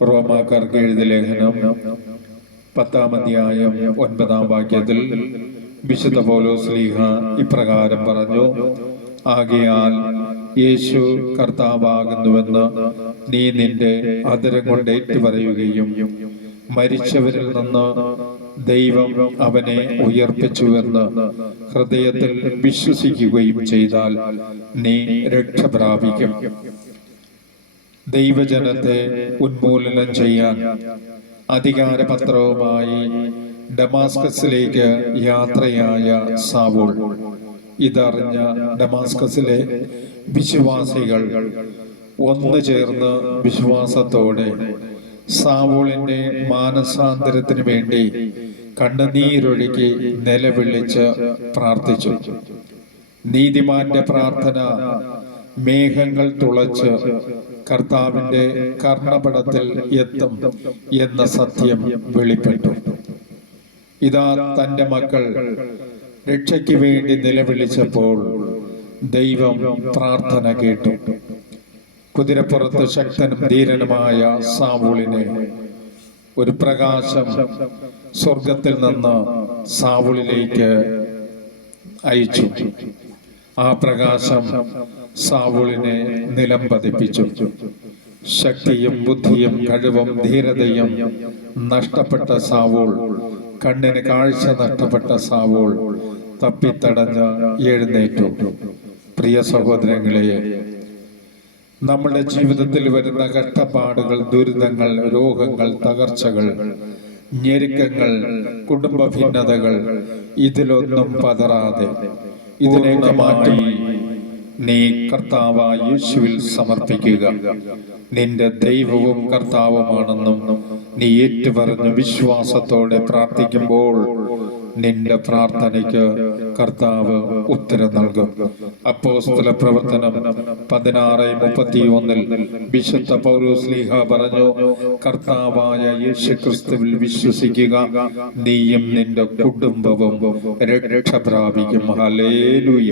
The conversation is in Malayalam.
റോമാക്കാർക്ക് എഴുതിയ ലേഖനം 10-ാം അധ്യായം 9-ാം വാക്യത്തിൽ വിശുദ്ധ പൗലോസ്ലീഹ ഇപ്രകാരം പറഞ്ഞു: ആകയാൽ യേശു കർത്താവാകുന്നുവെന്ന് നീ നിന്റെ അധരം കൊണ്ട് ഏറ്റുപറയുകയും മരിച്ചവരിൽ നിന്ന് ദൈവം അവനെ ഉയർപ്പിച്ചുവെന്ന് ഹൃദയത്തിൽ വിശ്വസിക്കുകയും ചെയ്താൽ നീ രക്ഷ പ്രാപിക്കും. ദൈവജനത്തെ ഉന്മൂലനം ചെയ്യാൻ അധികാരപത്രവുമായി ഡമാസ്കസിലേക്ക് യാത്രയായ സാവൂൾ ഇതറിഞ്ഞ ഡമാസ്കസിലെ വിശ്വാസികൾ ഒന്നു ചേർന്ന് വിശ്വാസത്തോടെ സാവൂളിന്റെ മാനസാന്തരത്തിന് വേണ്ടി കണ്ണുനീരൊഴുക്കി നിലവിളിച്ച് പ്രാർത്ഥിച്ചു. നീതിമാന്റെ പ്രാർത്ഥന മേഘങ്ങൾ തുളച്ച് കർത്താവിന്റെ കർണപടത്തിൽ എത്തും എന്ന സത്യം വെളിപ്പെട്ടു. ഇതാ തന്റെ മക്കൾ രക്ഷയ്ക്ക് വേണ്ടി നിലവിളിച്ചപ്പോൾ ദൈവം പ്രാർത്ഥന കേട്ടു. കുതിരപ്പുറത്ത് ശക്തനും ധീരനുമായ സാവൂളിനെ ഒരു പ്രകാശം സ്വർഗത്തിൽ നിന്ന് സാവൂളിലേക്ക് അയച്ചു. ആ പ്രകാശം സാവൂളിനെ നിലം പതിപ്പിച്ചു. ശക്തിയും ബുദ്ധിയും കഴിവും ധീരതയും നഷ്ടപ്പെട്ട സാവൂൾ, കണ്ണിന് കാഴ്ച നഷ്ടപ്പെട്ട സാവൂൾ തപ്പിത്തടഞ്ഞ് എഴുന്നേറ്റു. പ്രിയ സഹോദരങ്ങളെ, നമ്മുടെ ജീവിതത്തിൽ വരുന്ന കഷ്ടപ്പാടുകൾ, ദുരിതങ്ങൾ, രോഗങ്ങൾ, തകർച്ചകൾ, ഞെരുക്കങ്ങൾ, കുടുംബ ഭിന്നതകൾ, ഇതിലൊന്നും പതറാതെ ഇതിലേക്ക് മാറ്റി നീ കർത്താവായ യേശുവിൽ സമർപ്പിക്കുക. നിന്റെ ദൈവവും കർത്താവുമാണെന്നും നീ ഏറ്റുപറഞ്ഞ് വിശ്വാസത്തോടെ പ്രാർത്ഥിക്കുമ്പോൾ നിന്റെ പ്രാർത്ഥനയ്ക്ക് കർത്താവ് ഉത്തരം നൽകും. അപ്പോസ്തല പ്രവർത്തനം 16:31 വിശുദ്ധ പൗലോസ്ലീഹ പറഞ്ഞു: കർത്താവായ യേശുക്രിസ്തുവിൽ വിശ്വസിക്കുക, നീയും നിന്റെ കുടുംബവും രക്ഷ പ്രാപിക്കും. ഹല്ലേലൂയ.